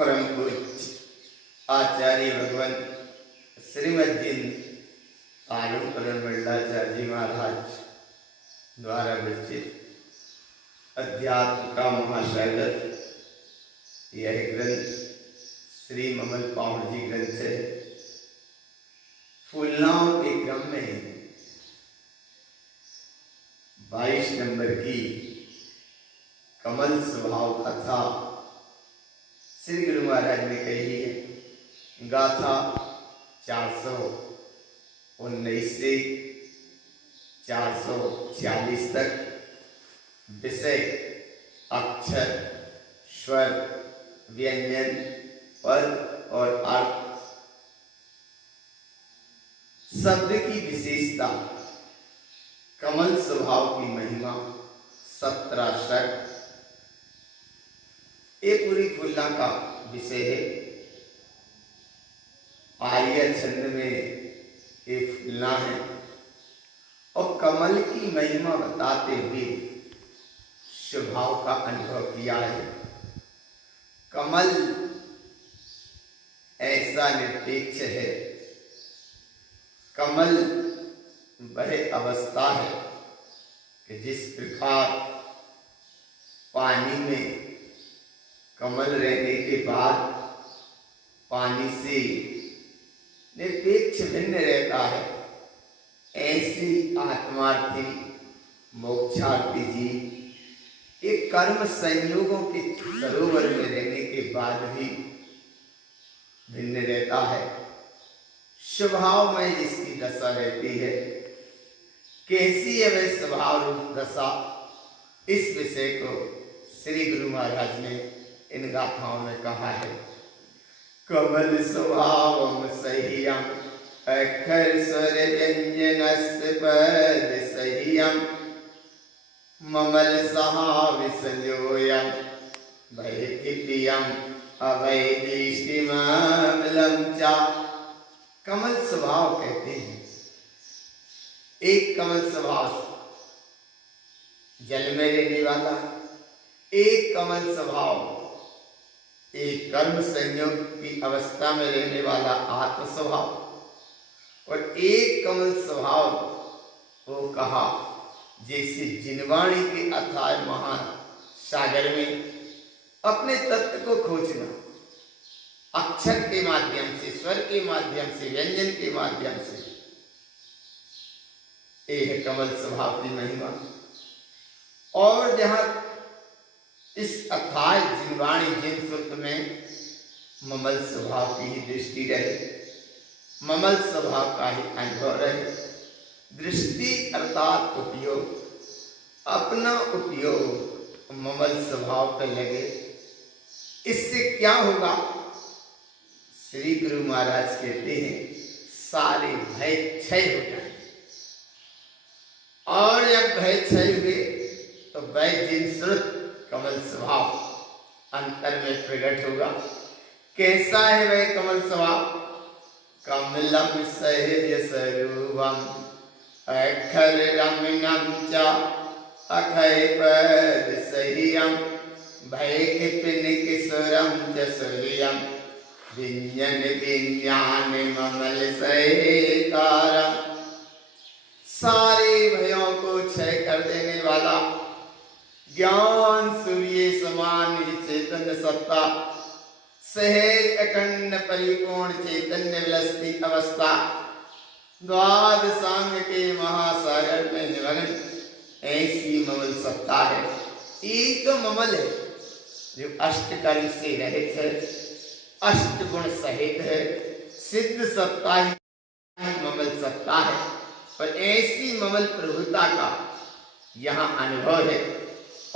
परम पूज्य आचार्य भगवान श्रीमद् आलोक मंडलाचार्य जी महाराज द्वारा विरचित अध्यात्म का महासागर यह ग्रंथ श्री ममल पाहुड़ जी ग्रंथ है। फूलनाओं के क्रम में 22 नंबर की कमल स्वभाव कथा श्री गुरु महाराज ने कही है। गाथा 419 से 446 तक। विषय अक्षर, स्वर, व्यंजन, पद और अर्थ। शब्द की विशेषता, कमल स्वभाव की महिमा, 17 षट। ये पूरी फूलना का विषय है। आर्य छंद में ये फूलना है और कमल की महिमा बताते हुए स्वभाव का अनुभव किया है। कमल ऐसा निरपेक्ष है, कमल वह अवस्था है कि जिस प्रकार पानी में कमल रहने के बाद पानी से निरपेक्ष भिन्न रहता है, ऐसी आत्मार्थी मोक्षार्थी जीव एक कर्म संयोगों के सरोवर में रहने के बाद भी भिन्न रहता है। स्वभाव में जिसकी दशा रहती है, कैसी है वह स्वभाव रूप दशा, इस विषय को श्री गुरु महाराज ने इन गाथाओं में कहा है। कमल स्वभावम सह्यम अक्षर स्वर व्यंजनस्य पद सह्यम ममल सहाविसंयोयम वैकित्यम अवैदिष्टिमलम चा। कमल स्वभाव कहते हैं एक कमल स्वभाव जल में रहने वाला, एक कमल स्वभाव एक कर्म संयोग की अवस्था में रहने वाला आत्म स्वभाव, और एक कमल स्वभाव वो कहा जैसे जिनवाणी के अथाह महान सागर में अपने तत्व को खोजना, अक्षर के माध्यम से, स्वर के माध्यम से, व्यंजन के माध्यम से। एक कमल स्वभाव की महिमा। और जहां इस अथाह जिनवाणी जिन सूत्र में ममल स्वभाव की ही दृष्टि रहे, ममल स्वभाव का ही अनुभव रहे। दृष्टि अर्थात उपयोग, अपना उपयोग ममल स्वभाव पर लगे। इससे क्या होगा? श्री गुरु महाराज कहते हैं सारे भय क्षय हो जाए। और जब भय क्षय हुए तो वह जिन श्रुत कमल स्वभाव अंतर में प्रकट होगा। कैसा है वह कमल स्वभाव? कमलम सहज स्वरूपम अक्षर रमणम च अक्षय पद सह्यम भैकिपिन किशोरम च सूर्यम विंजन विज्ञान ममल सहकारम। सारे भयों को क्षय कर देने वाला, ज्ञान सूर्य समान चैतन्य सत्ता, सहज अखंड परिपूर्ण चैतन्य विलसती अवस्था, द्वादशांग के महासागर में निमग्न ऐसी ममल सत्ता है। एक तो ममल है जो अष्टकर्म से रहित है, अष्ट गुण सहित है, सिद्ध सत्ता ही ममल सत्ता है। पर ऐसी ममल प्रभुता का यहाँ अनुभव है,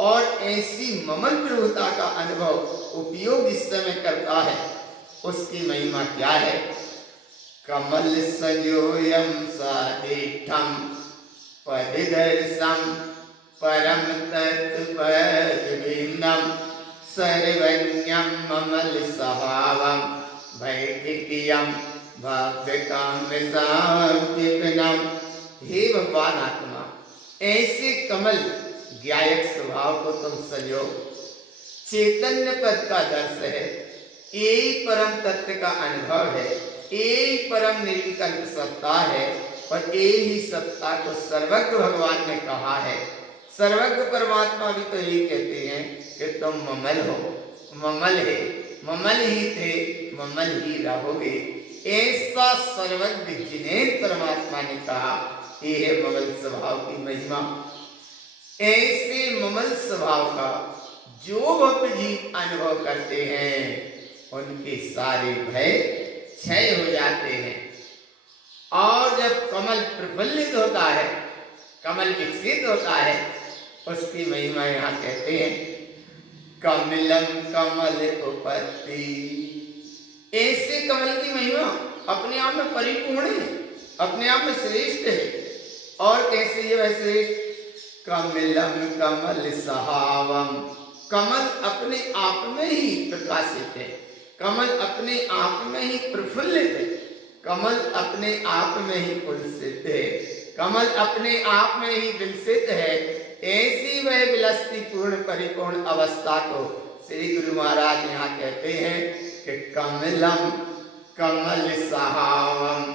और ऐसी ममल प्रभुता का अनुभव उपयोग इस समय करता है। उसकी महिमा क्या है? कमल संयोयम साधिठम पदिदर्शम परम तत्पदविन्दम सर्वज्ञम ममल स्वभावम भैकित्यम भव्यकामृताम। हे भगवान आत्मा, ऐसे कमल ज्ञायक स्वभाव को तुम संजो। चैतन्य पद का दर्श है, यही परम तत्व का अनुभव है, यही परम निर्विकल्प सत्ता है। और यही सत्ता को सर्वज्ञ भगवान ने कहा है। सर्वज्ञ परमात्मा भी तो यही कहते हैं कि तुम ममल हो, ममल है, ममल ही थे, ममल ही रहोगे। ऐसा सर्वज्ञ जिन्हें परमात्मा ने कहा, ये है ममल स्वभाव की महिमा। ऐसे ममल स्वभाव का जो भक्त जीव अनुभव करते हैं, उनके सारे भय क्षय हो जाते हैं। और जब कमल प्रफुल्लित होता है, कमल विकसित होता है, उसकी महिमा यहाँ कहते हैं, कमलम कमल उपत्ति। ऐसे कमल की महिमा अपने आप में परिपूर्ण है, अपने आप में श्रेष्ठ है। और कैसे ये वह श्रेष्ठ? कमलम कमल सहावम। कमल अपने आप में ही प्रकाशित है, कमल अपने आप में ही प्रफुल्लित है, कमल अपने आप में ही उल्सित है, कमल अपने आप में ही विलसित है। ऐसी वह विलसती पूर्ण परिपूर्ण अवस्था को श्री गुरु महाराज यहाँ कहते हैं कि कमलम कमल सहावम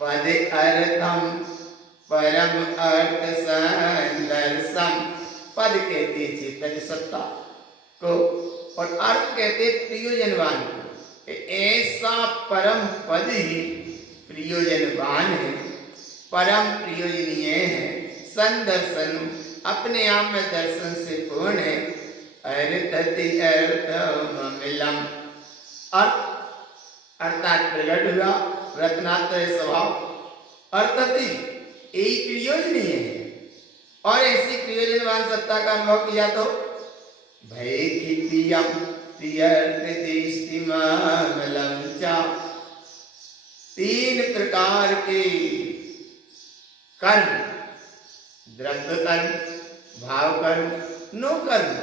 पद अर्थम परम अर्थ संदर्शम। पद कहते चेतन सत्ता को, और अर्थ कहते प्रियोजनवान को। ऐसा परम पद ही प्रियोजनवान है, परम प्रियोजनीय है। संदर्शन अपने आप में दर्शन से पूर्ण है। अर्थति अर्थमिलम, अर्थ अर्थात प्रकट हुआ रत्नात्रय स्वभाव। अर्थति यही प्रियोजनीय है। और ऐसी प्रियोजनवान सत्ता का अनुभव किया तो भय खितियम तीन प्रकार के कर्म, द्रव्य कर्म, भाव कर्म, नो कर्म,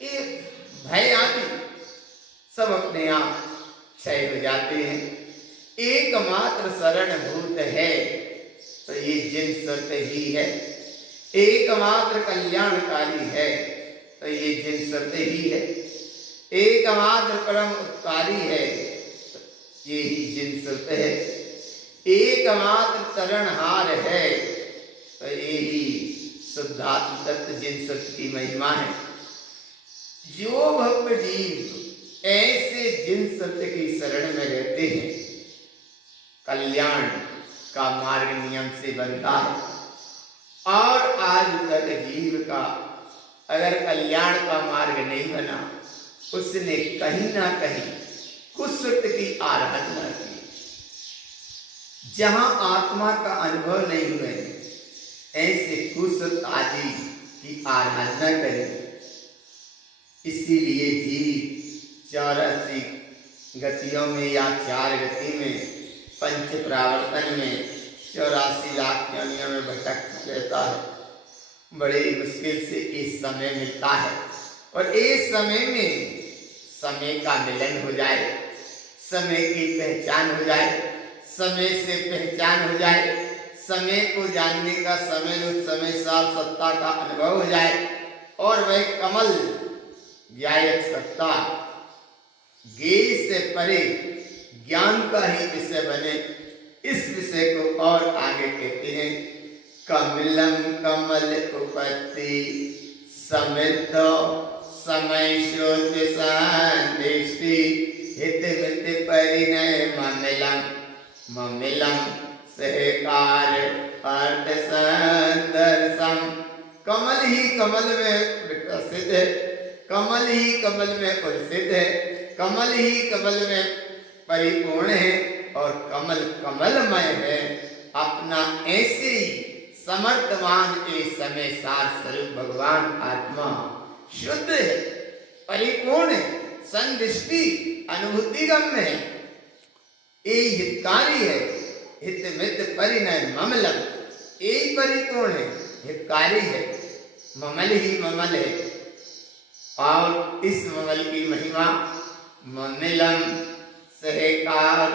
ये भय आदि सब अपने आप क्षय हो जाते हैं। एकमात्र शरण भूत है तो ये जिन शर्त ही है। एकमात्र कल्याणकारी है तो ये जिन शर्त ही है। एकमात्र परम उपकारी है, ये ही जिन शर्त है। एकमात्र तरणहार है तो ये ही शुद्धात्म तत्व जिन शर्त की महिमा है। जो भक्त जीव ऐसे जिन सत्य की शरण में रहते हैं, कल्याण का मार्ग नियम से बनता है। और आज तक जीव का अगर कल्याण का मार्ग नहीं बना, उसने कहीं ना कहीं कुसुत की आराधना की। जहां आत्मा का अनुभव नहीं हुए, ऐसे कुसुत आदि की आराधना करें। इसीलिए जीव 84 गतियों में या 4 गति में, पंच प्रावर्तन में 84 लाख योनियों में भटक रहता है। बड़े मुश्किल से इस समय मिलता है, और इस समय में समय का मिलन हो जाए, समय की पहचान हो जाए, समय से पहचान हो जाए, समय को जानने का, समय रूप समय सार सत्ता का अनुभव हो जाए, और वह कमल व्यायक सत्ता ज्ञेय से परे ज्ञान का ही विषय बने। इस विषय को और आगे कहते हैं, कमलम कमल उपत्ति समृद्ध समय शोच संदृष्टि हित मित परिणय ममिलम ममिलम सहकार अर्थ संदर्शम। कमल ही कमल में विकसित है, कमल ही कमल में उल्सित है, कमल ही कमल में परिपूर्ण है, और कमल कमलमय है। अपना ऐसे ही समर्थवान के समय सार स्वरूप भगवान आत्मा शुद्ध है, परिपूर्ण है, संदृष्टि अनुभूति गम्य है, ये हितकारी है। हित मित परिणय ममलम, यही परिपूर्ण है, हितकारी है, ममल ही ममल है। और इस ममल की महिमा ममिलम सहकार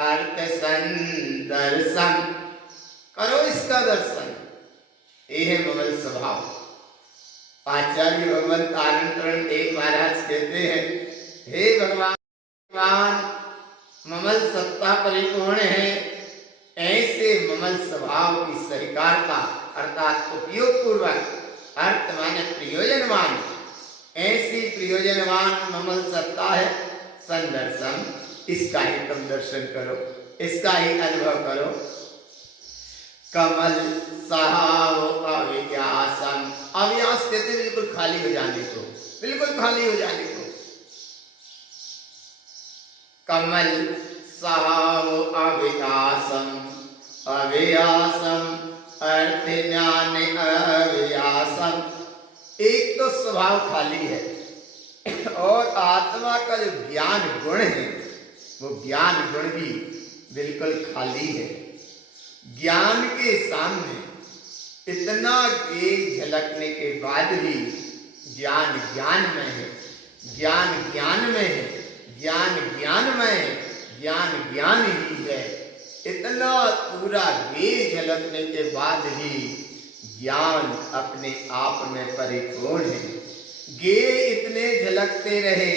अर्थ संदर्शन, करो इसका दर्शन, ये है ममल स्वभाव। आचार्य भगवंत आनंद देव महाराज कहते हैं, हे भगवान भगवान ममल सत्ता परिपूर्ण है, ऐसे ममल स्वभाव की सहकारिता अर्थात उपयोग पूर्वक, अर्थ माने प्रयोजनवान, ऐसी प्रयोजनवान ममल सत्ता है। संदर्शन, इसका ही तुम दर्शन करो, इसका ही अनुभव करो। कमल सहाव अवियासम, अवियास कहते बिल्कुल खाली हो जाने को, बिल्कुल खाली हो जाने को। कमल सहाव अवियासम, अवियासम अर्थ ज्ञान अवियासम। एक तो स्वभाव खाली है और आत्मा का जो ज्ञान गुण है वो ज्ञान गुण भी बिल्कुल खाली है। ज्ञान के सामने इतना गेज झलकने के बाद भी ज्ञान ज्ञान में है, ज्ञान ज्ञान में है, ज्ञान ज्ञान में है, ज्ञान ज्ञान ही है। इतना पूरा गेज झलकने के बाद भी ज्ञान अपने आप में परिपूर्ण है। गे इतने झलकते रहे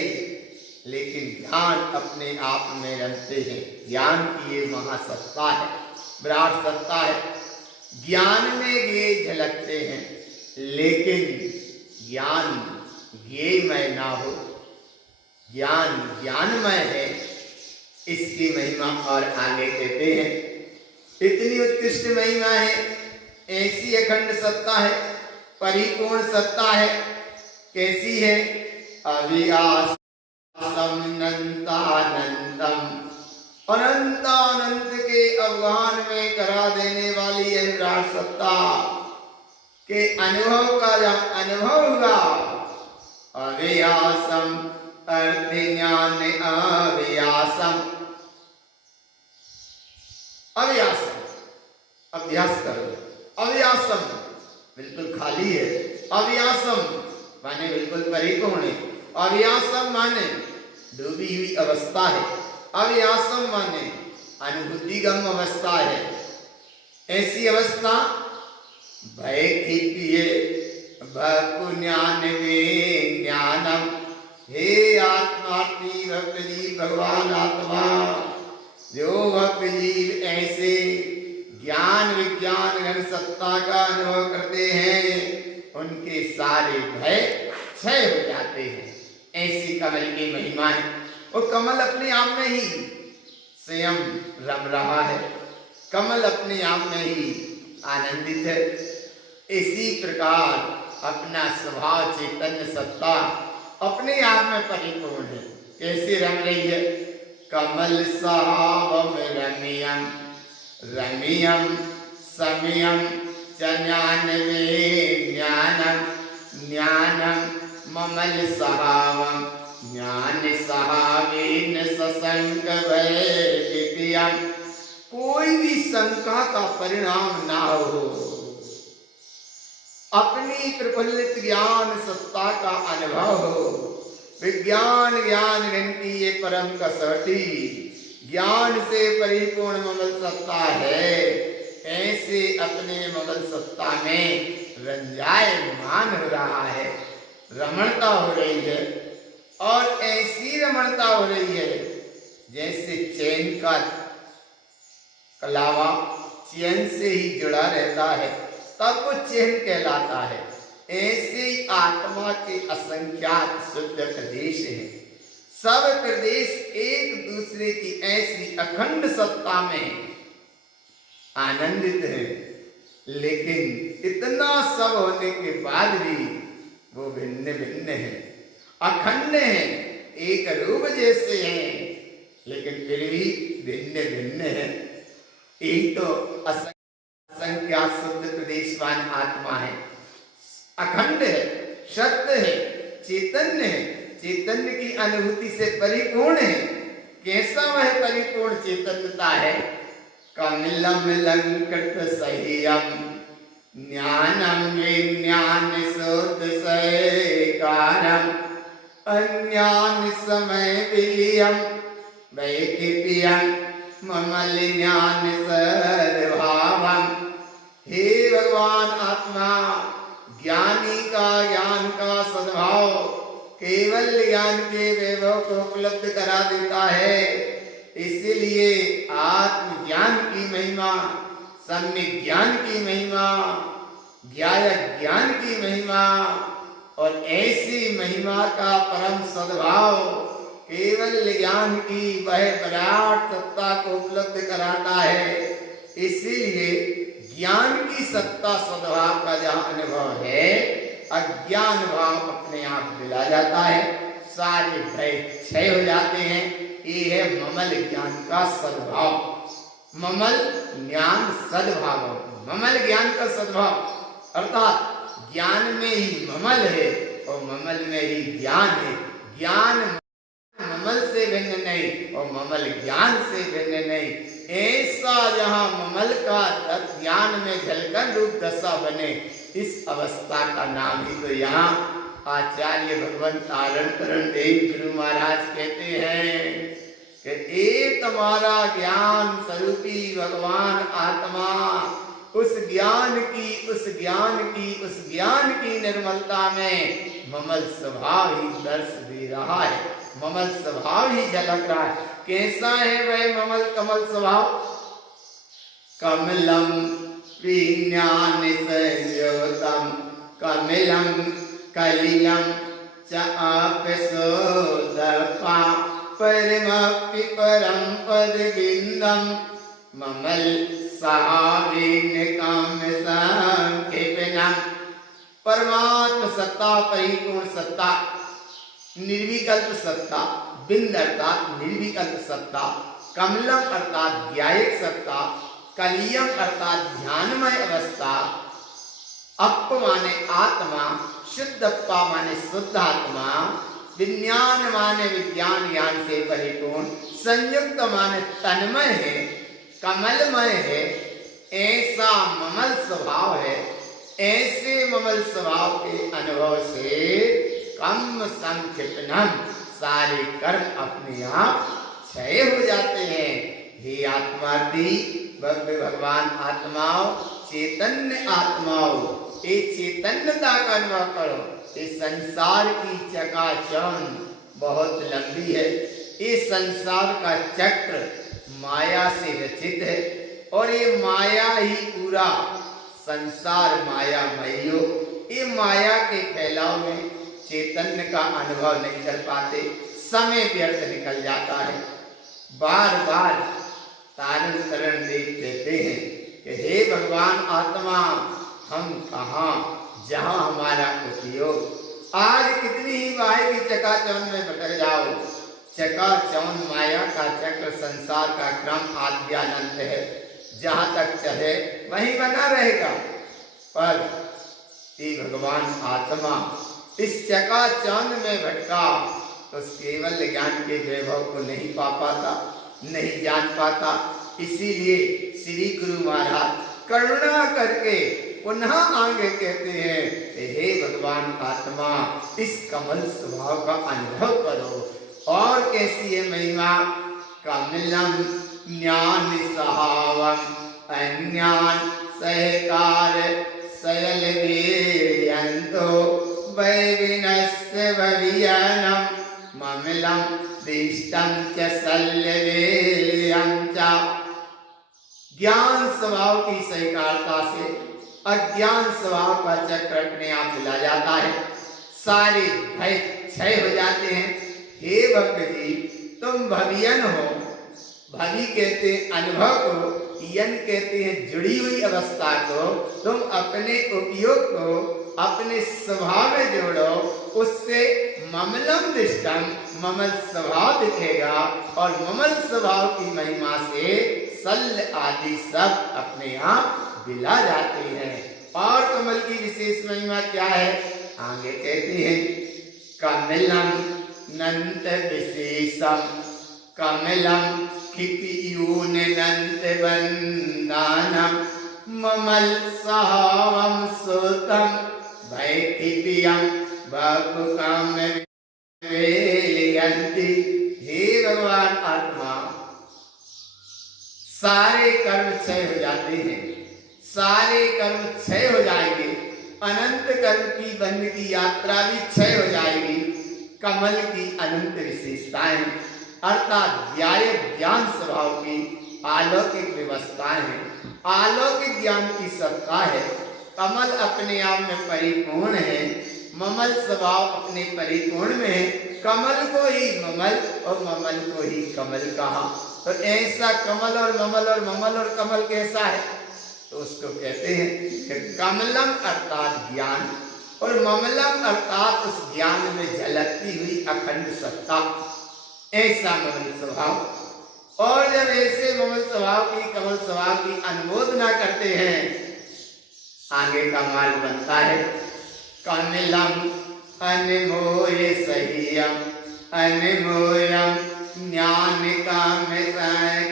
लेकिन ज्ञान अपने आप में रमते हैं। ज्ञान की ये महासत्ता है, विराट सत्ता है। ज्ञान में गे झलकते हैं लेकिन ज्ञान ज्ञेयमय ना हो, ज्ञान ज्ञानमय है। इसकी महिमा और आगे कहते हैं, इतनी उत्कृष्ट महिमा है, ऐसी अखंड सत्ता है, परिपूर्ण सत्ता है। कैसी है? अवियासम अनंतानंदम, अनंतानंद के अवगाहन में करा देने वाली है विराट सत्ता के अनुभव का जब अनुभव हुआ। अवियासम अर्थ ज्ञान अवियासम, अवियासम अभ्यास करो। अवियासम बिल्कुल खाली है, अवियासम माने बिल्कुल परिपूर्ण है। अवियासम माने डूबी हुई अवस्था है, अवियासम माने अनुभूतिगम अवस्था है। ऐसी अवस्था भय खींचिए पुण्यान में ज्ञानम। हे आत्मार्थी भक्त जीव, भगवान आत्मा जो भक्त जीव ऐसे ज्ञान विज्ञान घन सत्ता का अनुभव करते हैं उनके सारे भय क्षय हो जाते हैं। ऐसी कमल की महिमा है। वो कमल अपने आप में ही स्वयं रम रहा है, कमल अपने आप में ही आनंदित है। इसी प्रकार अपना स्वभाव चैतन्य सत्ता अपने आप में परिपूर्ण है। कैसे रम रही है? कमल सहावम रम्यम, रम्यम समयम ज्ञान में ज्ञानम, ज्ञानम ममल सहावम, ज्ञान सहावेन सशंक भयम। कोई भी शंका का परिणाम ना हो। अपनी प्रफुल्लित ज्ञान सत्ता का अनुभव हो। विज्ञान ज्ञान घन की ये परम कसौटी ज्ञान से परिपूर्ण ममल सत्ता है। ऐसे अपने ममल सत्ता में रंजायमान हो रहा है, रमणता हो रही है। और ऐसी रमणता हो रही है जैसे चैन का कलावा चैन से ही जुड़ा रहता है, तब वो चैन कहलाता है। ऐसे ही आत्मा के असंख्यात शुद्ध प्रदेश हैं। सब प्रदेश एक दूसरे की ऐसी अखंड सत्ता में आनंदित है, लेकिन इतना सब होने के बाद भी वो भिन्न भिन्न है, अखंड है, एक रूप जैसे हैं, लेकिन फिर भी भिन्न भिन्न है। यही तो असंख्यात शुद्ध प्रदेशवान आत्मा है, अखंड है, सत्य है, चैतन्य है, चैतन्य की अनुभूति से परिपूर्ण है। कैसा वह परिपूर्ण चैतन्यता है? कमलम लंकृत सह्यम, ज्ञानम विज्ञान शुद्ध सैकारम, अज्ञान समय विलियम वैकिपियम ममल ज्ञान सद्भावम। हे भगवान आत्मा, ज्ञानी का ज्ञान का सद्भाव केवल ज्ञान के वैभव को उपलब्ध करा देता है। इसीलिए आत्मज्ञान की महिमा, सम्यक ज्ञान की महिमा, ज्ञायक ज्ञान की महिमा और ऐसी महिमा का परम सद्भाव केवल ज्ञान की वह विराट सत्ता को उपलब्ध कराता है। इसीलिए ज्ञान की सत्ता सद्भाव का जहाँ अनुभव है, अज्ञान भाव अपने आप मिला जाता है, सारे भय क्षय हो जाते हैं। ये है ममल ज्ञान का सद्भाव। ममल ज्ञान सद्भाव, ममल ज्ञान का सद्भाव अर्थात ज्ञान में ही ममल है और ममल में ही ज्ञान है। ज्ञान ममल से भिन्न नहीं और ममल ज्ञान से भिन्न नहीं। ऐसा जहाँ ममल का ज्ञान में झलकन रूप दशा बने, इस अवस्था का नाम ही तो यहाँ आचार्य भगवंत आनंतरण देव गुरु महाराज कहते हैं कि एक तुम्हारा ज्ञान स्वरूपी भगवान आत्मा उस ज्ञान की निर्मलता में ममल स्वभाव ही दर्श दे रहा है, ममल स्वभाव ही झलक रहा है। कैसा है वह ममल कमल स्वभाव? कमलम विज्ञान संयोतम कमलम कलिलम चापसोदपा परमपि परम पद बिंदम ममल सहावीन काम संकेतनम। परमात्म सत्ता, परिपूर्ण सत्ता, निर्विकल्प सत्ता, बिंद अर्थात निर्विकल्प सत्ता, कमलम अर्थात ज्ञायक सत्ता, कलियम अर्थात ध्यानमय अवस्था, अप माने आत्मा, शुद्धप्पा माने शुद्ध आत्मा, विज्ञान माने विज्ञान ज्ञान से परिपूर्ण, संयुक्त माने तन्मय है, कमलमय है। ऐसा ममल स्वभाव है। ऐसे ममल स्वभाव के अनुभव से कम संक्षिप्तनम सारे कर्म अपने आप क्षय हो जाते हैं। हे आत्मार्थी भव्य भगवान आत्माओं, चैतन्य आत्माओं, ये चैतन्यता का अनुभव करो। इस संसार की चकाचौंध बहुत लंबी है। इस संसार का चक्र माया से रचित है और ये माया ही पूरा संसार मायामयी हो। ये माया के फैलाव में चैतन्य का अनुभव नहीं कर पाते, समय व्यर्थ निकल जाता है। बार बार तारण शरण देते हैं कि हे भगवान आत्मा, हम कहाँ, जहाँ हमारा उपयोग। आज कितनी ही माया की चकाचौंध में भटक जाओ, चकाचौंध माया का चक्र संसार का क्रम आद्यानंत है, जहाँ तक चले वहीं बना रहेगा। पर ये भगवान आत्मा इस चकाचौंध में भटका तो केवल ज्ञान के वैभव को नहीं पा पाता, नहीं जान पाता। इसीलिए श्री गुरु महाराज करुणा करके पुनः आगे कहते हैं, हे भगवान आत्मा, इस कमल स्वभाव का अनुभव करो। और कैसी है महिमा? कमलम ज्ञान सहावम अज्ञान सहकार सयल वीर्यन्तो वैविनस्य भवियनम ममलम दिष्टम च सल्यवीर्यं च। ज्ञान स्वभाव की सहकारता से अज्ञान स्वभाव का चक्र अपने आप मिला जाता है, सारे भय क्षय हो जाते हैं। हे भक्त जी, तुम भवियन हो। भवि कहते हैं अनुभव को, यन कहते हैं जुड़ी हुई अवस्था को। तुम अपने उपयोग को अपने स्वभाव में जोड़ो, उससे ममलम दृष्टम, ममल स्वभाव दिखेगा और ममल स्वभाव की महिमा से सल आदि सब अपने आप बिला जाते हैं। और कमल की विशेष महिमा क्या है? आगे कहते हैं, कमलम नंत विशेषम कमलम किपियून नंत वंदानम ममल सहावम सुतम वैकिपियम बपुकम वेलियन्ति। हे भगवान आत्मा, सारे कर्म क्षय हो जाते हैं, सारे कर्म क्षय हो जाएंगे, अनंत कर्म की बंद की यात्रा भी क्षय हो जाएगी। कमल की अनंत विशेषताएं अर्थात ज्ञान स्वभाव की अलौकिक व्यवस्थाएं हैं, अलौकिक ज्ञान की सत्ता है। कमल अपने आप में परिपूर्ण है, ममल स्वभाव अपने परिपूर्ण में है। कमल को ही ममल और ममल को ही कमल कहा। तो ऐसा कमल और ममल और कमल कैसा है? तो उसको कहते हैं कि कमलम अर्थात ज्ञान और ममलम अर्थात उस ज्ञान में झलकती हुई अखंड सत्ता, ऐसा ममल स्वभाव। और जब ऐसे ममल स्वभाव की कमल स्वभाव की अनुमोदना करते हैं, आगे का मार्ग बनता है कमलम अनमोय सहियम अनमोयम ज्ञान काम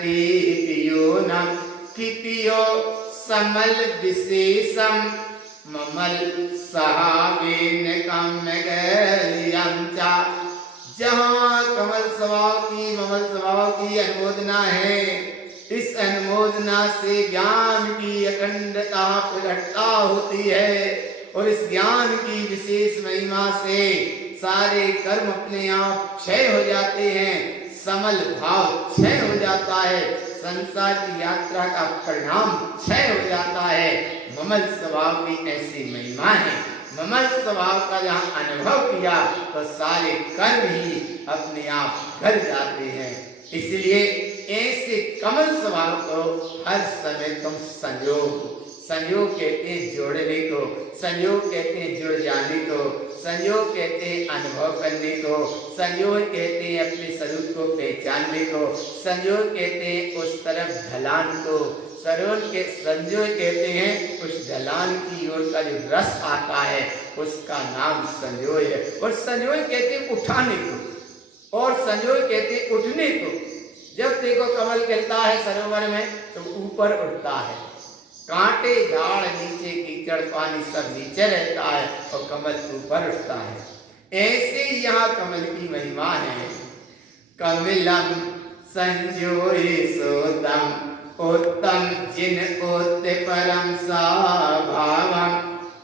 किपियोनम किपियो समल विशेषम ममल सहावेन कम्यगलियम चा। जहाँ कमल स्वभाव की ममल स्वभाव की अनुमोदना है, इस अनुमोदना से ज्ञान की अखंडता प्रकटता होती है और इस ज्ञान की विशेष महिमा से सारे कर्म अपने आप क्षय हो जाते हैं, समल भाव क्षय हो जाता है, संसार की यात्रा का परिणाम क्षय हो जाता है। ममल स्वभाव की ऐसी महिमा है। ममल स्वभाव का जहाँ अनुभव किया तो सारे कर्म ही अपने आप घट जाते हैं। इसलिए ऐसे कमल स्वभाव को हर समय तुम संयोग कहते हैं जोड़ने को, संयोग कहते हैं जुड़ जाने को, संयोग कहते हैं अनुभव करने को, संयोग कहते हैं अपने स्वरूप को पहचानने को, संयोग कहते हैं उस तरफ ढलान को, संयोग कहते हैं उस ढलान की ओर का जो रस आता है उसका नाम संयोग है। और संयोग कहते हैं उठाने को और संयोग कहते हैं उठने को। जब देखो कमल गिरता है सरोवर में तो ऊपर उठता है, कांटे झाड़ नीचे कीचड़ पानी सब नीचे रहता है और कमल ऊपर उठता है। ऐसे यहाँ कमल की महिमा है। कमलम संजोय सोतम उत्तम जिन ओत परम भावम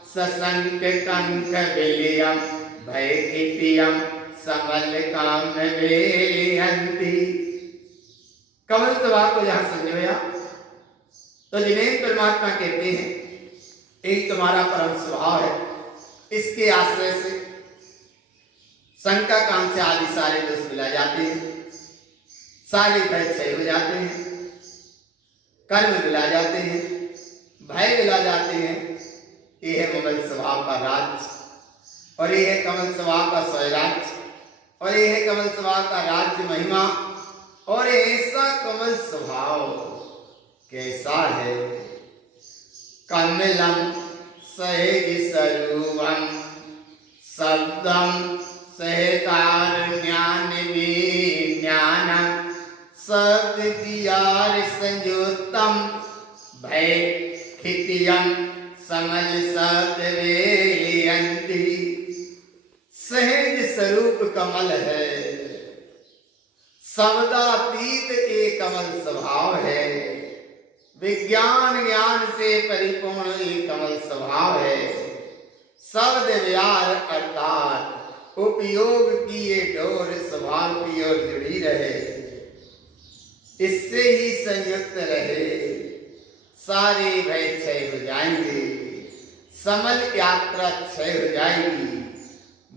ससंक कंक विलियम भय किपियम समल काम वेलियंती। कमल स्वभाव को जहाँ संजोया तो जिन्हें परमात्मा कहते हैं एक तुम्हारा परम स्वभाव है, इसके आश्रय से शंका कांक्षा आदि सारे दोष मिला जाते हैं, सारे भय क्षय हो जाते हैं, कर्म मिला जाते हैं, भय मिला जाते हैं। ये है ममल स्वभाव का राज और ये है कमल स्वभाव का स्वराज और ये है कमल स्वभाव का राज्य महिमा। और ऐसा कमल स्वभाव कैसा है? कमलम सहज स्वरूपम शब्दम सहकार ज्ञान विज्ञानम शब्द दियार संयोतम भय खितियम समल शब्द वेलियंती। सहज स्वरूप कमल है, शब्दातीत एक कमल स्वभाव है, विज्ञान ज्ञान से परिपूर्ण एक कमल स्वभाव है। शब्द व्यार अर्थात उपयोग की ये डोर स्वभाव की ओर जुड़ी रहे, इससे ही संयुक्त रहे, सारे भय क्षय हो जाएंगे, समल यात्रा क्षय हो जाएगी,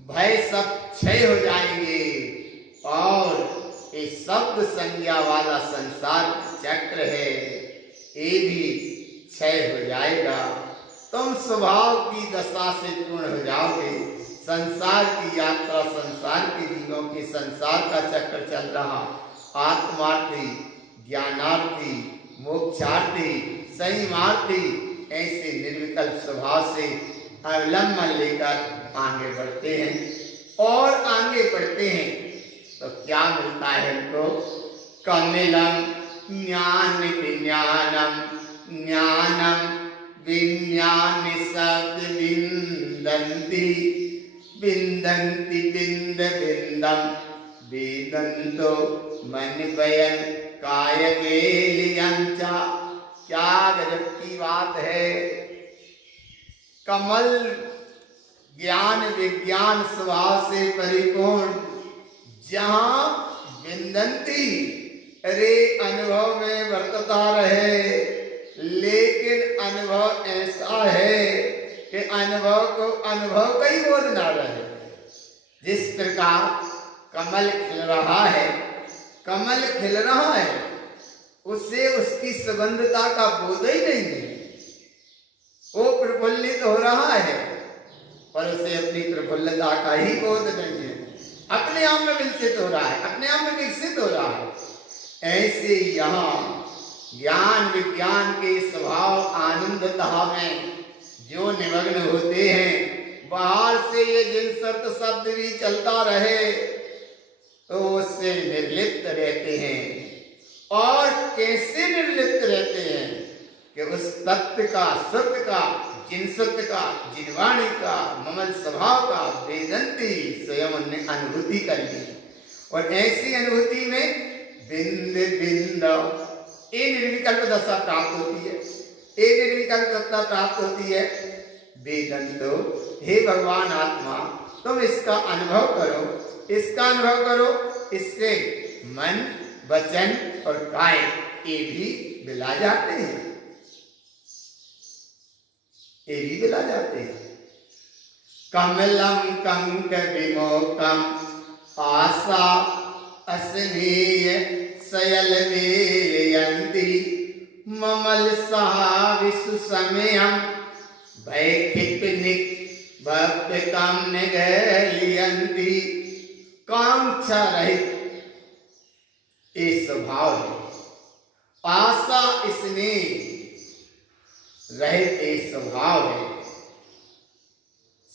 भय सब क्षय हो जाएंगे और ये शब्द संज्ञा वाला संसार चक्र है ये भी क्षय हो जाएगा। तुम स्वभाव की दशा से पूर्ण हो जाओगे। संसार की यात्रा, संसार के जीवों के संसार का चक्र चल रहा, आत्मार्थी, ज्ञानार्थी, मोक्षार्थी, संयमार्थी ऐसे निर्विकल्प स्वभाव से अवलंबन लेकर आगे बढ़ते हैं और आगे बढ़ते हैं तो क्या मिलता है उनको? कमलम ज्ञान विज्ञानम ज्ञानम विज्ञान शब्द विन्दन्ति विन्दन्ति बिंद बिंदम वेदंतो मन बयन काय वेलियंचा। क्या गजब की बात है। कमल ज्ञान विज्ञान स्वभाव से परिपूर्ण, जहां विंदंती अरे अनुभव में वर्तता रहे, लेकिन अनुभव ऐसा है कि अनुभव को अनुभव का ही बोध ना रहे। जिस प्रकार कमल खिल रहा है, कमल खिल रहा है, उससे उसकी सुगंधता का बोध ही नहीं है। वो प्रफुल्लित हो रहा है पर उसे अपनी प्रफुल्लता का ही बोध नहीं है। अपने आप में विकसित हो रहा है, अपने आप में विकसित हो रहा है। ऐसे यहाँ ज्ञान विज्ञान के स्वभाव आनंदता में जो निमग्न होते हैं, बाहर से ये जिनसर्त शब्द भी चलता रहे तो उससे निर्लिप्त रहते हैं। और कैसे निर्लिप्त रहते हैं कि उस तत्व का, सत्य का, जिनसत्य का, जिनवाणी का, ममल स्वभाव का वेदंती स्वयं उन्हें अनुभूति कर ली। और ऐसी अनुभूति में बिंद बिंद ये निर्विकल्प दशा प्राप्त होती है, ये निर्विकल्प दशा प्राप्त होती है। वेदंतो, हे भगवान आत्मा, तुम इसका अनुभव करो, इसका अनुभव करो। इससे मन, वचन और काय ये भी बिला जाते हैं, ये भी बिला जाते हैं। कमलम कंक विमोकम आशा अस्नेय सयल वेलयन्ति ममल सहा विश्व समयम वैखिपनिक भव्य काम निगलियन्ति। कांक्षा रहित ये स्वभाव है, आशा इसने रहित ये स्वभाव है।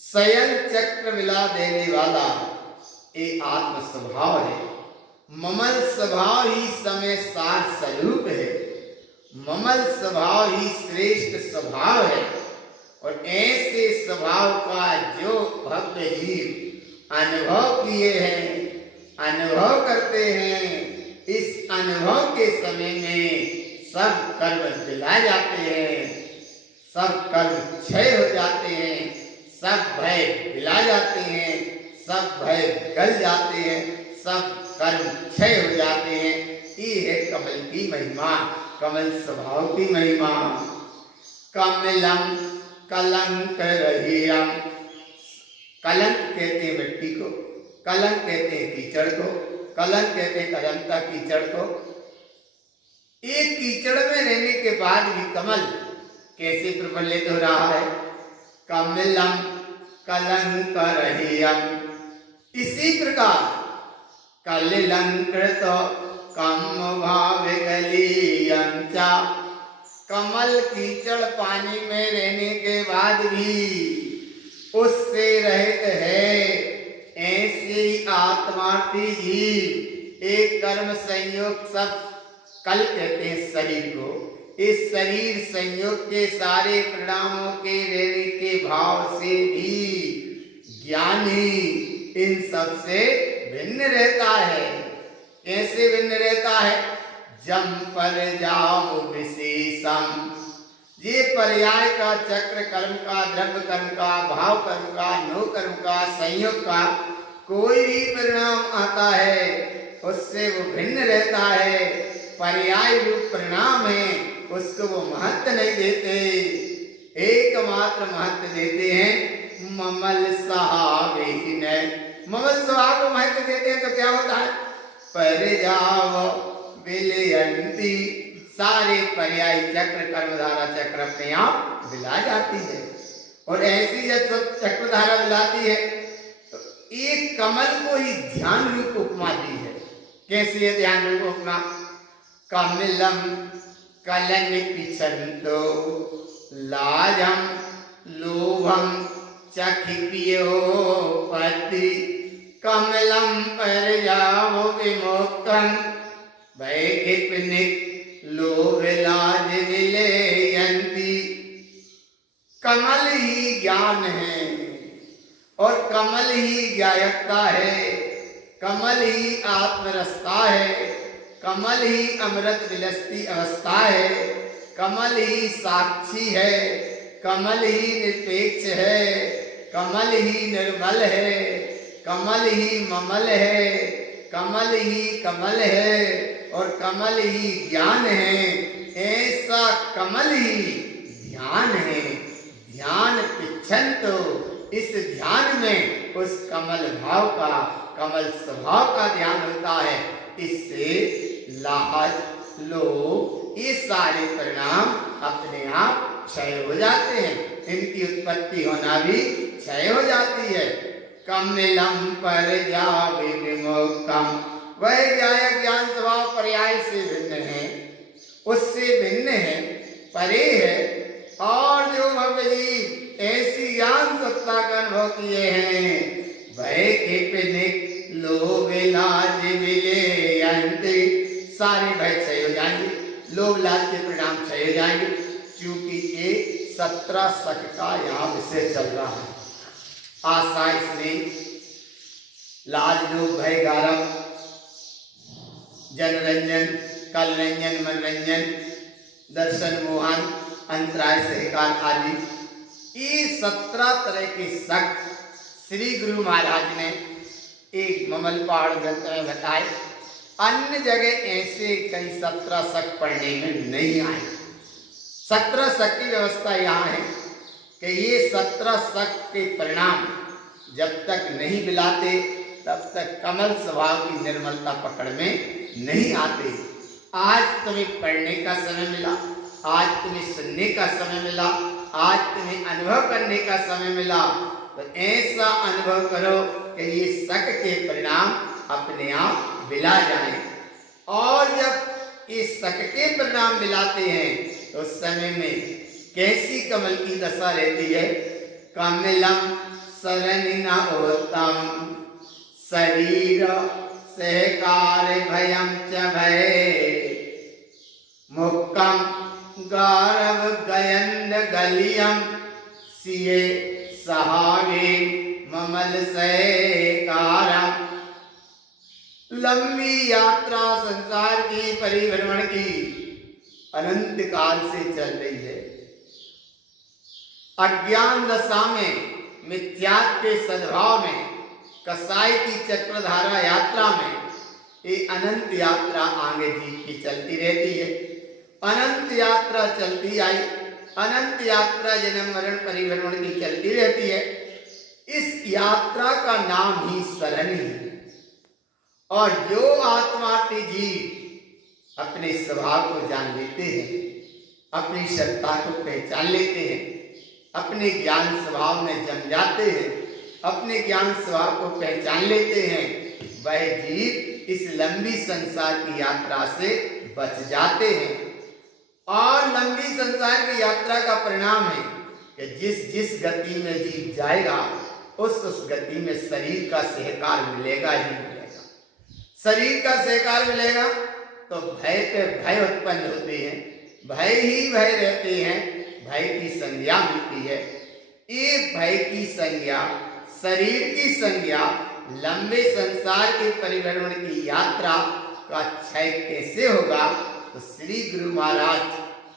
शयन चक्र मिला देने वाला ये आत्म स्वभाव है। ममल स्वभाव ही समय सार स्वरूप है, ममल स्वभाव ही श्रेष्ठ स्वभाव है। और ऐसे स्वभाव का जो भक्त जीव अनुभव किए हैं, अनुभव करते हैं, इस अनुभव के समय में सब कर्म दिला जाते हैं, सब कर्म क्षय हो जाते हैं, सब भय दिला जाते हैं, सब भय गल जाते हैं, सब कर्म क्षय हो जाते हैं। ये है कमल की महिमा, कमल स्वभाव की महिमा। कमलम कलंक रहियम, कलंक कहते हैं मिट्टी को, कलंक कहते हैं कीचड़ को, कलंक कहते हैं अजंता कीचड़ को। एक कीचड़ में रहने के बाद भी कमल कैसे प्रफुल्लित हो रहा है। कमलम कलंक रहियम, इसी प्रकार कलंकृत कम भाव गलीयम चा, कमल कीचड़ पानी में रहने के बाद भी उससे रहित है। ऐसे ही आत्मार्थी जीव एक कर्म संयोग, सब कल कहते हैं शरीर को, इस शरीर संयोग के सारे परिणामों के रहने के भाव से भी ज्ञानी इन सब से भिन्न रहता है। कैसे भिन्न रहता है। जम पर जाओ विशेषम, ये पर्याय का चक्र कर्म का, द्रव्य कर्म का, भाव कर्म का, नो कर्म का, संयोग का कोई भी परिणाम आता है उससे वो भिन्न रहता है। पर्याय रूप परिणाम है, उसको वो महत्व नहीं देते, एकमात्र महत्व देते हैं ममल सहावेन। ममल सहा को महत्व देते हैं तो क्या होता है। पर जाओ विलयंती, सारे पर्याय चक्र कर्मधारा चक्र अपने आप विला जाती है। और ऐसी जब चक्रधारा विलाती है तो एक कमल को ही ध्यान रूप उपमा दी है। कैसी है ध्यान रूप उपमा। कमलम कलन पिछंतो लाजम लोभम चखिपियो पति, कमलम पर जाओ विमोक्तम वैखिपनिक लोभ लाज विलयन्ति। कमल ही ज्ञान है और कमल ही ज्ञायकता है, कमल ही आत्मरसता है, कमल ही अमृत विलसती अवस्था है, कमल ही साक्षी है, कमल ही निरपेक्ष है, कमल ही निर्मल है, कमल ही ममल है, कमल ही कमल है और कमल ही ज्ञान है। ऐसा कमल ही ध्यान है। ध्यान पिच्छन्तो, इस ध्यान में उस कमल भाव का, कमल स्वभाव का ध्यान होता है। इससे लाज, लोभ, ये सारे परिणाम अपने आप क्षय हो जाते हैं। इनकी उत्पत्ति होना भी क्षय हो जाती है। कमलम पर जावे विमुक्तम, वह ज्ञान स्वभाव पर्याय से भिन्न है, उससे भिन्न है, परे है। और जो भव्य जीव ऐसी ज्ञान सत्ता का अनुभव किए हैं, भय के पिनिक लोभ लाज विलयन्ते, सारे भय क्षय हो जाएंगे, लोभ लाज के परिणाम क्षय हो जाएंगे। क्योंकि ये 17 शक का यहाँ विषय चल रहा है। आशा इसमें लाज लोभ भय गारव, जनरंजन, कलरंजन, मनरंजन, दर्शन मोहन, अंतराय सहकार आदि, ये 17 तरह के शक श्री गुरु महाराज ने एक ममल पहाड़ ग्रंथ में बताए। अन्य जगह ऐसे कई 17 शक पढ़ने में नहीं आए। 17 शक की व्यवस्था यहाँ है कि ये 17 शक के परिणाम जब तक नहीं मिलाते तब तक कमल स्वभाव की निर्मलता पकड़ में नहीं आते। आज तुम्हें पढ़ने का समय मिला, आज तुम्हें सुनने का समय मिला, आज तुम्हें अनुभव करने का समय मिला, तो ऐसा अनुभव करो कि ये शक के परिणाम अपने आप मिला जाए। और जब ये शक के परिणाम मिलाते हैं तो उस समय में कैसी कमल की दशा रहती है? कमलम शरण न होतम, शरीर सहकार भयम च भय, मुक्कम गारव गयंद गलियम, सिए सहावे ममल सहकारम। लंबी यात्रा संसार की परिभ्रमण की अनंत काल से चल रही है। अज्ञान दशा में, मिथ्यात्व के सद्भाव में, कसाई की चक्रधारा यात्रा में, ये अनंत यात्रा आगे जीव की चलती रहती है। अनंत यात्रा चलती आई, अनंत यात्रा जन्म मरण परिभ्रमण की चलती रहती है। इस यात्रा का नाम ही शरण है। और जो आत्मार्थी जीव अपने स्वभाव को जान लेते हैं, अपनी सत्ता को पहचान लेते हैं, अपने ज्ञान स्वभाव में जम जाते हैं, अपने ज्ञान स्वभाव को पहचान लेते हैं, वह जीव इस लंबी संसार की यात्रा से बच जाते हैं। और लंबी संसार की यात्रा का परिणाम है कि जिस जिस गति में जीव जाएगा उस गति में शरीर का सहकार मिलेगा ही मिलेगा। शरीर का सहकार मिलेगा तो भय पे भय उत्पन्न होते हैं, भय ही भय रहते हैं, भय की संज्ञा मिलती है। ये भय की संज्ञा, शरीर की संज्ञा, लंबे संसार के परिभ्रमण की यात्रा का क्षय कैसे होगा? तो श्री गुरु महाराज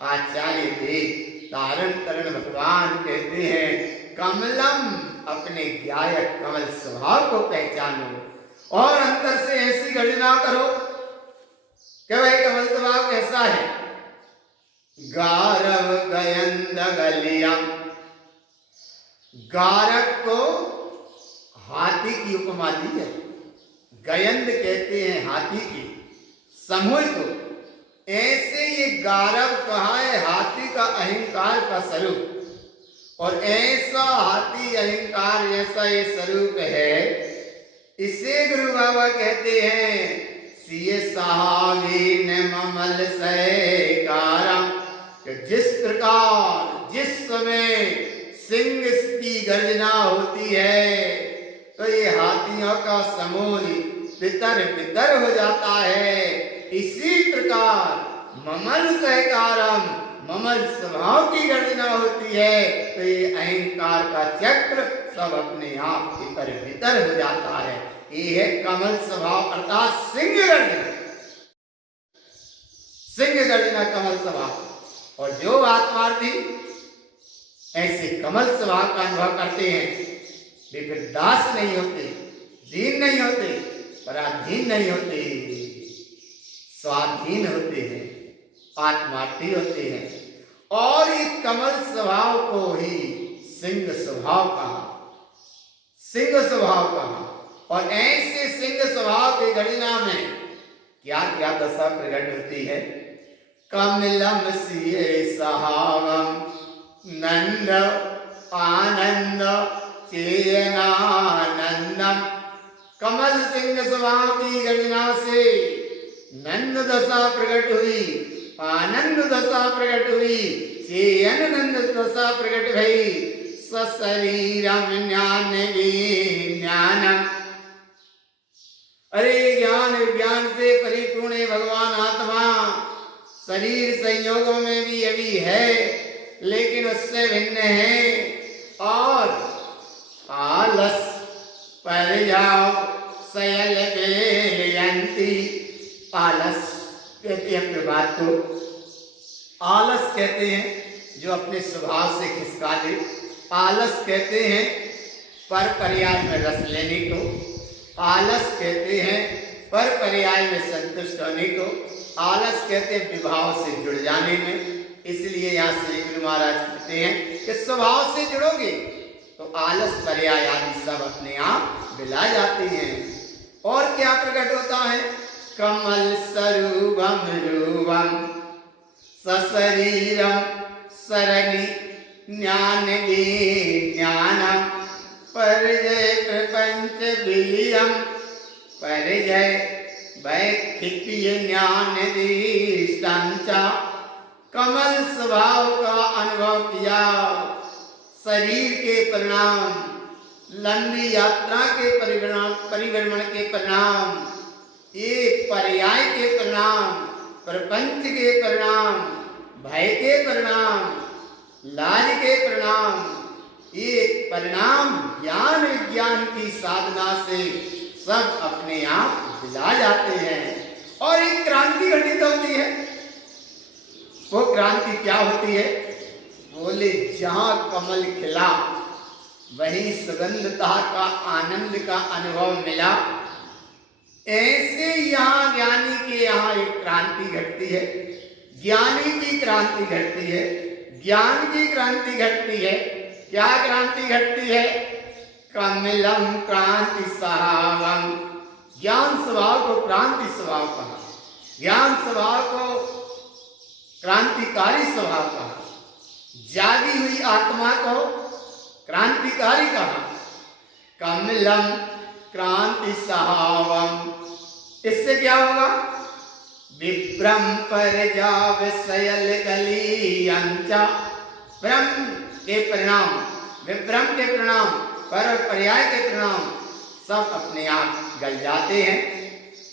आचार्य देव तारण तरण भगवान कहते हैं, कमलम, अपने ज्ञायक कमल स्वभाव को पहचानो और अंतर से ऐसी गणना करो कि वह कमल स्वभाव कैसा है। गारव गयंद गलियम, गारव को हाथी की उपमा दी है। गयंद कहते हैं हाथी की, समूह को। ऐसे ये गारव कहा है हाथी का अहंकार का स्वरूप। और ऐसा हाथी अहंकार जैसा ये स्वरूप है, इसे गुरु बाबा कहते हैं सिए सहावीन ममल सहकारम। जिस प्रकार जिस समय सिंह की गर्जना होती है तो ये हाथियों का समूह तितर बितर हो जाता है। इसी प्रकार ममल सहकारम, ममल स्वभाव की गर्जना होती है तो ये अहंकार का चक्र सब अपने आप तितर बितर हो जाता है। ये है कमल स्वभाव अर्थात सिंह गर्जना। सिंह गर्जना कमल स्वभाव। और जो आत्मार्थी ऐसे कमल स्वभाव का अनुभव करते हैं वे फिर दास नहीं होते, दीन नहीं होते, पराधीन नहीं होते, स्वाधीन होते हैं, आत्मार्थी होते हैं। और ये कमल स्वभाव को ही सिंह स्वभाव कहा, सिंह स्वभाव कहा। और ऐसे सिंह स्वभाव के गणना में क्या क्या दशा प्रकट होती है। कमलम सिए सहावम नंद आनंद चेयनानंदम। कमल सिंह स्वभाव की गणना से नंद दशा प्रकट हुई, आनंद दशा प्रकट हुई, चेयनानंद दशा प्रकट भई। सशरीरम ज्ञान विज्ञानम। अरे ज्ञान विज्ञान से परिपूर्ण है भगवान आत्मा। शरीर संयोगों में भी अभी है, लेकिन उससे भिन्न है। और आलस पर जाओ सयल बेलयंती। आलस कहते हैं प्रभात को, आलस कहते हैं जो अपने स्वभाव से खिसका दे। आलस कहते हैं पर पर्याय में रस लेने को। आलस कहते हैं पर पर्याय में संतुष्ट होने को। आलस कहते हैं विभाव से जुड़ जाने में। इसलिए यहाँ श्री गुरु महाराज कहते हैं कि स्वभाव से जुड़ोगे तो आलस पर्याय आदि सब अपने आप मिला जाते हैं। और क्या प्रकट होता है। कमल स्वरूपम रूपम सशरीरम सरणी ज्ञान विज्ञानम परिजय प्रपंच विलियम। परिजय वैखिप्य ज्ञान दृष्टांचा। कमल स्वभाव का अनुभव किया। शरीर के परिणाम, लंबी यात्रा के परिभ्रमण के परिणाम, ये पर्याय के परिणाम, प्रपंच के परिणाम, भय के परिणाम, लाज के परिणाम, ये परिणाम ज्ञान विज्ञान की साधना से सब अपने आप मिला जाते हैं। और एक क्रांति घटित होती है। वो क्रांति क्या होती है। बोले जहां कमल खिला वहीं सुगंधता का आनंद का अनुभव मिला। ऐसे यहाँ ज्ञानी के यहाँ एक क्रांति घटती है। ज्ञानी की क्रांति घटती है, ज्ञान की क्रांति घटती है। क्या क्रांति घटती है। कमलम क्रांति सहावम। ज्ञान स्वभाव को क्रांति स्वभाव कहा, ज्ञान स्वभाव को क्रांतिकारी स्वभाव कहा, जागी हुई आत्मा को क्रांतिकारी कहा। कमलम क्रांति सहावम। इससे क्या होगा। विभ्रम पर जाव सयल गलियंचा। भ्रम के परिणाम, विभ्रम के परिणाम, पर पर्याय के परिणाम सब अपने आप गल जाते हैं।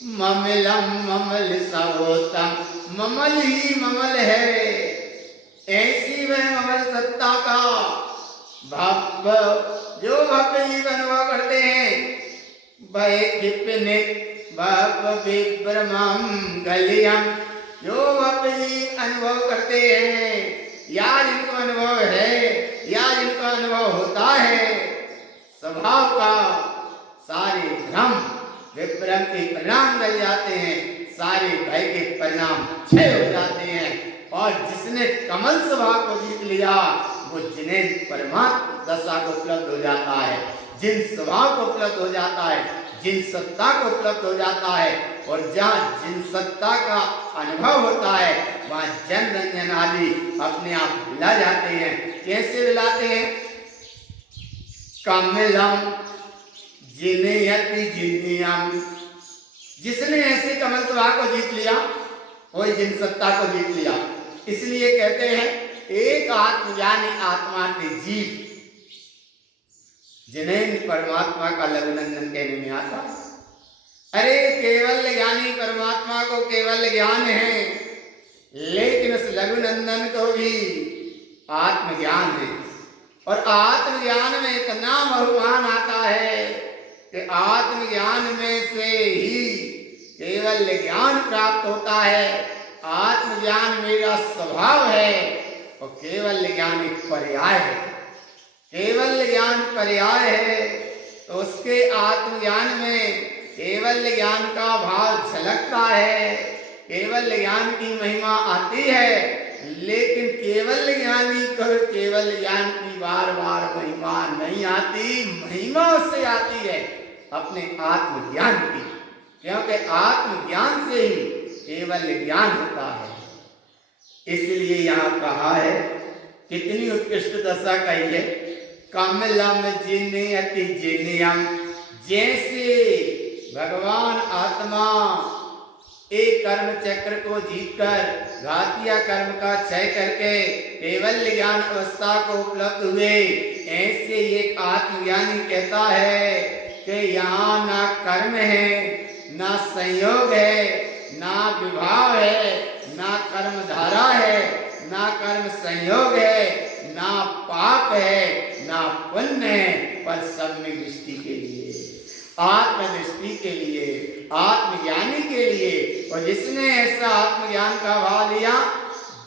ममलम ममल सहोतम। ममल ही ममल है। ऐसी वह ममल सत्ता का भव्य जो भव्य ही अनुभव करते हैं। विभ्रमम गलियम। जो भव्य ही अनुभव करते हैं, या जिनको अनुभव है, या जिनको अनुभव होता है स्वभाव का, सारे भ्रम विभ्रम के परिणाम मिल जाते हैं, सारे भय के परिणाम क्षय हो जाते हैं। और जिसने कमल स्वभाव को जीत लिया वो जिन्हें परमात्मा दशा को उपलब्ध हो जाता है, जिन स्वभाव को उपलब्ध हो जाता है, जिन सत्ता को उपलब्ध हो जाता है। और जहाँ जिन सत्ता का अनुभव होता है वहाँ जन रंजन आदि अपने आप मिला जाते हैं। कैसे मिलाते हैं। कमलम जिनयति जिनियम। जिसने ऐसे कमल स्वभाव को जीत लिया वही जिन सत्ता को जीत लिया। इसलिए कहते हैं एक आत्मज्ञानी आत्मा के जीव जिन्हें परमात्मा का लघुनंदन कहने में आता है। अरे केवल ज्ञानी परमात्मा को केवल ज्ञान है, लेकिन उस लघुनंदन को भी आत्मज्ञान है। और आत्मज्ञान में इतना बहुमान आता है कि आत्मज्ञान में से ही केवल ज्ञान प्राप्त होता है। आत्मज्ञान मेरा स्वभाव है और केवल ज्ञान एक पर्याय है। केवल ज्ञान पर्याय है तो उसके आत्मज्ञान में केवल ज्ञान का भाव झलकता है, केवल ज्ञान की महिमा आती है। लेकिन केवल ज्ञानी को केवल ज्ञान की बार बार महिमा नहीं आती, महिमा उससे आती है अपने आत्मज्ञान की, क्योंकि आत्मज्ञान से ही केवल ज्ञान होता है। इसलिए यहाँ कहा है, कितनी उत्कृष्ट दशा कही है, कमलम जिनयति जिनयम, जैसे भगवान आत्मा एक कर्म चक्र को जीतकर घातिया कर्म का क्षय करके केवल ज्ञान अवस्था को उपलब्ध हुए, ऐसे एक आत्मज्ञानी कहता है कि यहाँ ना कर्म है, ना संयोग है, ना विभाव है, ना कर्म धारा है, ना कर्म संयोग है, ना पाप है, ना पुण्य है, पर सम्यक दृष्टि के लिए, आत्मदृष्टि के लिए, आत्मज्ञानी के लिए। और जिसने ऐसा आत्मज्ञान का भाव लिया,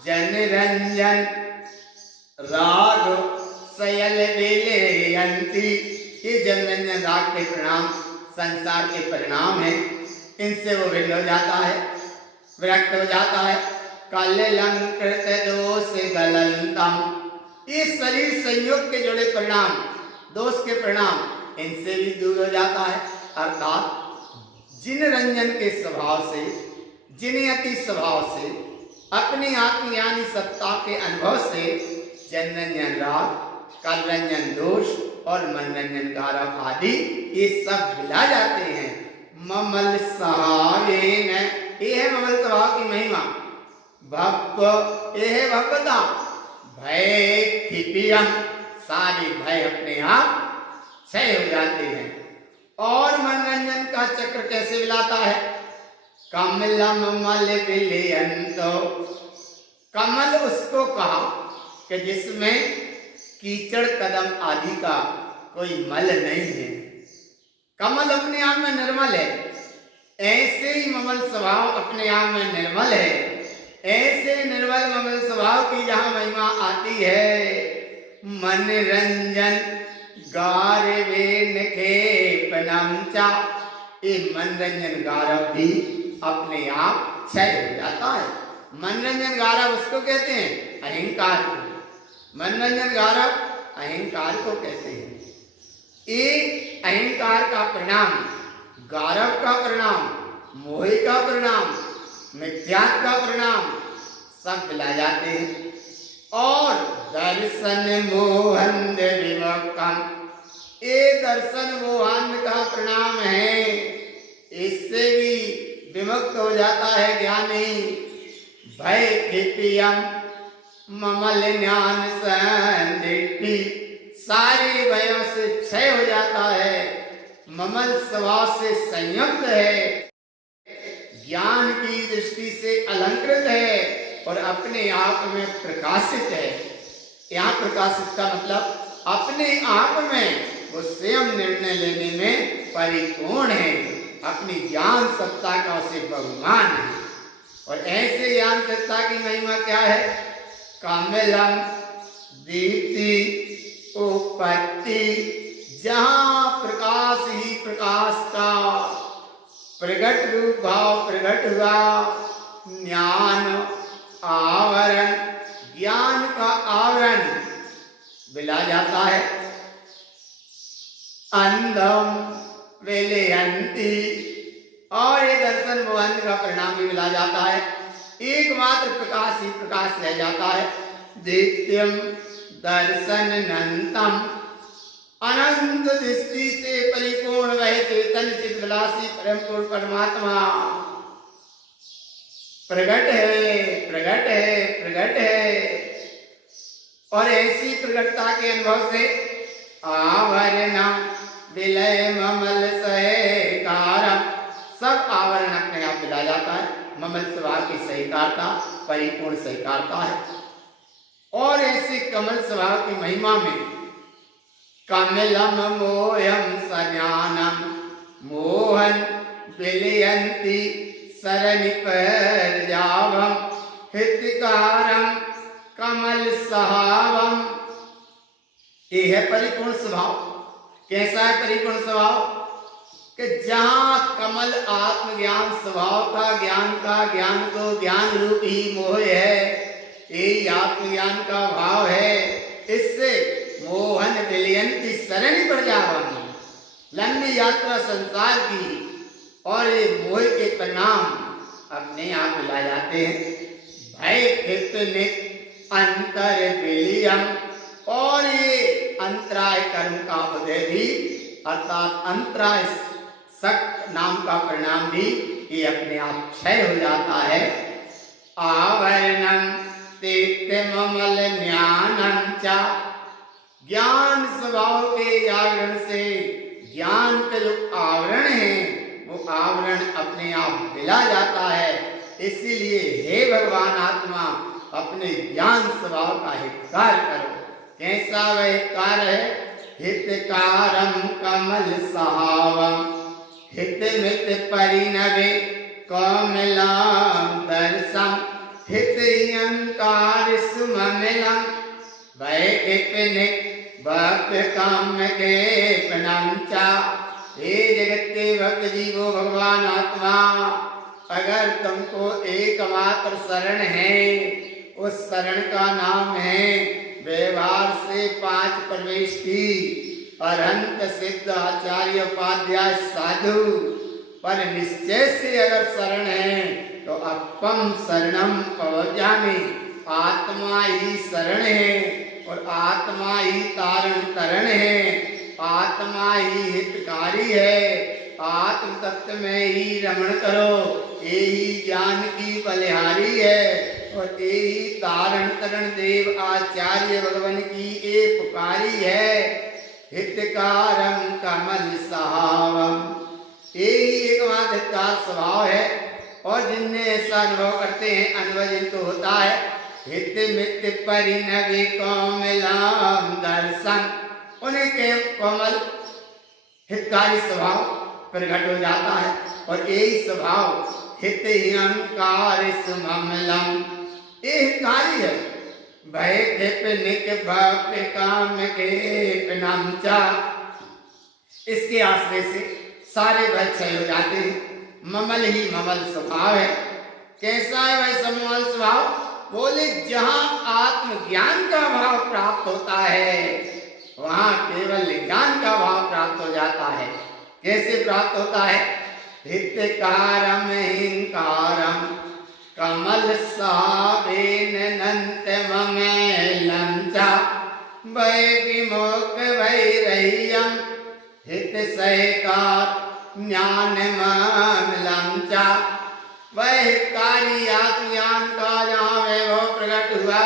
जनरंजन राग सयल वेलयंती, ये जनरंजन राग के परिणाम संसार के परिणाम हैं, इनसे वो भिन्न हो जाता है, विरक्त हो जाता है। कलंकृत दोष गलंतम, ये शरीर संयोग के जुड़े परिणाम, दोष के परिणाम, इनसे भी दूर हो जाता है। अर्थात जिन रंजन के स्वभाव से, जिनयति स्वभाव से, अपनी आत्मज्ञानी सत्ता के अनुभव से जनरंजन राग, कलरंजन दोष और मनरंजन गारव आदि ये सब मिला जाते हैं। ममल सहावेन, ये है ममल स्वभाव की महिमा। भव, ये है भवदा। भय क्षिपियम, सारे भय अपने आप क्षय हो जाते हैं। और मनोरंजन का चक्र कैसे मिलाता है? कमलम मल विलयंतो, कमल उसको कहा कि जिसमें कीचड़ कदम आदि का कोई मल नहीं है। कमल अपने आप में निर्मल है, ऐसे ही ममल स्वभाव अपने आप में निर्मल है। ऐसे निर्मल ममल स्वभाव की जहाँ महिमा आती है, मनरंजन गारवेन खेपनम चा, ये मनरंजन गारव भी अपने आप क्षय हो जाता है। मनरंजन गारव उसको कहते हैं अहंकार को, मनरंजन गारव अहंकार को कहते हैं। ये अहंकार का परिणाम, गारव का परिणाम, मोह का परिणाम, मिथ्यात्व का परिणाम सब मिला जाते हैं। और दर्शन मोहन विमुक्तम, ये दर्शन मोहन का परिणाम है, इससे भी विमुक्त हो जाता है ज्ञानी। भय क्षिपियम ममल ज्ञान संदिग्धि, सारे भयों से क्षय हो जाता है, ममल स्वभाव से संयुक्त है, ज्ञान की दृष्टि से अलंकृत है और अपने आप में प्रकाशित है। यहाँ प्रकाशित का मतलब अपने आप में वो स्वयं निर्णय लेने में परिपूर्ण है, अपनी ज्ञान सत्ता का उसे बहुमान है। और ऐसे ज्ञान सत्ता की महिमा क्या है? कमलम दीप्ति उपत्ति, जहाँ प्रकाश ही प्रकाश का प्रगट रूप भाव प्रगट हुआ, ज्ञान आवरण, ज्ञान का आवरण मिला जाता है। अंधम विलयंती, और ये दर्शन मोहन का परिणाम भी मिला जाता है, एकमात्र प्रकाश ही प्रकाश रह जाता है। दित्यम दर्शन अनंतम, अनंत दृष्टि से परिपूर्ण वह चेतन चिद्विलासी परम पूर्ण परमात्मा प्रगट है, प्रगट है, प्रगट है। और ऐसी प्रगटता के अनुभव से आवरण विलय ममल सहकारम, सब आवरण अपने आप मिला जाता है। ममल स्वभाव की सहकारता परिपूर्ण सहकारता है। और ऐसे कमल स्वभाव की महिमा में कमलम मोहम सज्ञानम मोहन विलयंती शरणिपर जावम हितकारम कमल सहावम, ये है परिपूर्ण स्वभाव। कैसा है परिपूर्ण स्वभाव? कि जहां कमल आत्मज्ञान स्वभाव का ज्ञान को ज्ञान रूप ही मोह है, यही आत्मज्ञान का भाव है। इससे मोहन विलयंती शरण पर जावन, लंबी यात्रा संसार की और ये मोह के परिणाम अपने आप ला जाते हैं। भय कितने अंतर विलियम, और ये अंतराय कर्म का उदय भी अर्थात अंतराय सक्त नाम का परिणाम भी ये अपने आप क्षय हो जाता है। आवरणम ममल ज्ञानम चा, ज्ञान स्वभाव के जागरण से ज्ञान के जो आवरण है वो आवरण अपने आप मिला जाता है। इसीलिए हे भगवान आत्मा, अपने ज्ञान स्वभाव का हितकार करो। कैसा वह हितकार है? हितकारम कमल सहावम, हित मित परिणवे कमलाम दर्शम, हित यंकार सुममिलम, वैकिपनिक भक्त काम के पनम चा। हे जगत के भक्त जीवो भगवान आत्मा, अगर तुमको एकमात्र शरण है, उस शरण का नाम है व्यवहार से 5 प्रवेश की अरहंत सिद्ध आचार्य उपाध्याय साधु, पर निश्चय से अगर शरण है तो अपम शरणम पवजामि, आत्मा ही शरण है और आत्मा ही तारण तरण है, आत्मा ही हितकारी है। आत्म तत्व में ही रमण करो, यही ज्ञान की बलिहारी है और यही तारण तरण देव आचार्य भगवान की ये पुकारी है। हितकारम कमल सहावम, यही एकमात्र हितकार स्वभाव है। और जिनने ऐसा अनुभव करते हैं, अनुभव जिनको होता है, हित मित परिणवे कोमलाम दर्शन, उन्हें के कोमल हितकारी स्वभाव प्रकट हो जाता है। और यही स्वभाव हित अहंकार सुममलम, ये हितकारी है। भय खेप निक भक्त काम के नाम चा, इसके आश्रय से सारे भय क्षय हो जाते हैं। ममल ही ममल स्वभाव है। कैसा है वह सममल स्वभाव? बोले जहां आत्मज्ञान का भाव प्राप्त होता है वहां केवल ज्ञान का भाव प्राप्त हो जाता है। कैसे प्राप्त होता है? हितकारम हिंकारम कमल सावेन नंत ममेलम चा, वै विमोक वैरह्यम हित सहकार ज्ञान मामलम चा। वह हितकारी आत्मज्ञान का जहाँ वैभव प्रकट हुआ,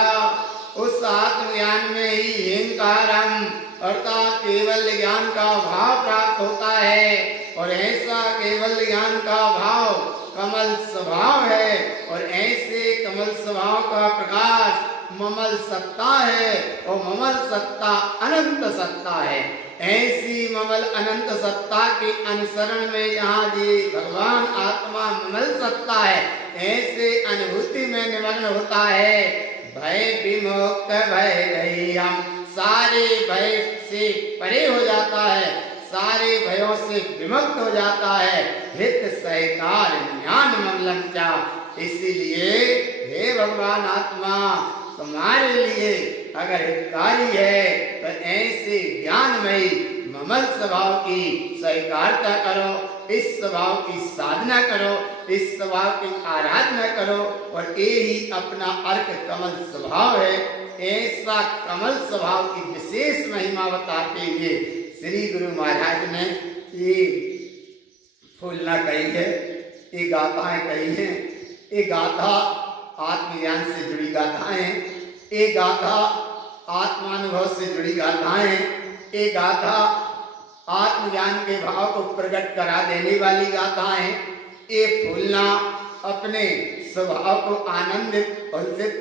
उस आत्मज्ञान में ही हिंकारम अर्थात केवल ज्ञान का भाव प्राप्त होता है। और ऐसा केवल ज्ञान का भाव कमल स्वभाव है। और ऐसे कमल स्वभाव का प्रकाश ममल सत्ता है और ममल सत्ता अनंत सत्ता है। ऐसी ममल अनंत सत्ता के अनुसरण में यहाँ जी भगवान आत्मा ममल सत्ता है, ऐसे अनुभूति में निमग्न होता है। भय विमुक्त भय रहियम, सारे भय से परे हो जाता है, सारे भयों से विमुक्त हो जाता है। हित सहकार ज्ञान ममलम चा। इसीलिए हे भगवान आत्मा, तुम्हारे लिए अगर हितकारी है तो ऐसे ज्ञानमयी ममल स्वभाव की स्वीकारता करो, इस स्वभाव की साधना करो, इस स्वभाव की आराधना करो। और ये ही अपना अर्क कमल स्वभाव है। ऐसा कमल स्वभाव की विशेष महिमा बताते हुए श्री गुरु महाराज ने ये फूलना कही है, ये गाथाएं कही हैं। ये गाथा आत्मज्ञान से जुड़ी गाथाएं हैं, ये गाथा आत्मानुभव से जुड़ी गाथाएं हैं, ये गाथा आत्मज्ञान के भाव को प्रकट करा देने वाली गाथाएं हैं। ये फूलना अपने स्वभाव को आनंदित उल्सित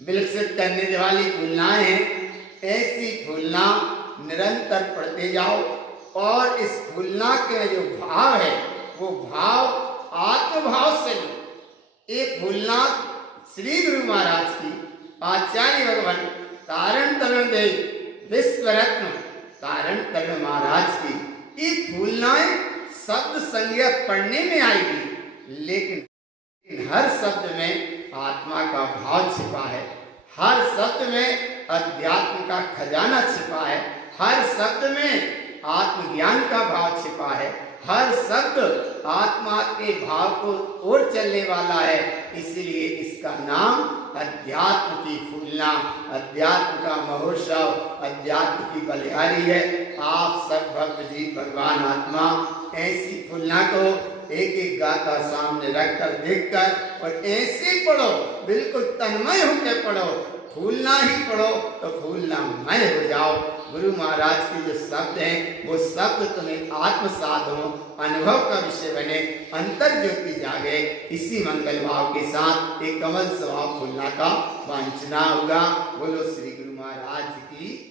विकसित करने वाली फूलनाएं हैं। ऐसी फूलना निरंतर पढ़ते जाओ और इस फूलना के जो भाव है वो भाव आत्मभाव से लो। ये फूलना श्री गुरु महाराज की आचार्य भगवान तारण तरण देव विश्व रत्न तारण उदाहरण तरुण महाराज की। ये फूलनाएं शब्द संज्ञक पढ़ने में आएगी, लेकिन हर शब्द में आत्मा का भाव छिपा है, हर शब्द में अध्यात्म का खजाना छिपा है, हर शब्द में आत्मज्ञान का भाव छिपा है, हर शब्द आत्मा के भाव को ओर चलने वाला है। इसलिए इसका नाम अध्यात्म की फूलना, अध्यात्म का महोत्सव, अध्यात्म की बलिहारी है। आप सब भक्त जी भगवान आत्मा ऐसी फूलना को एक एक गाथा सामने रखकर देखकर और ऐसे पढ़ो, बिल्कुल तन्मय होकर पढ़ो। फूलना ही पढ़ो तो फूलना मय हो जाओ। गुरु महाराज के जो शब्द हैं वो शब्द तुम्हें आत्मसात हो, अनुभव का विषय बने, अंतर ज्योति जागे। इसी मंगल भाव के साथ एक कमल स्वभाव फूलना का वांछना होगा। बोलो श्री गुरु महाराज की।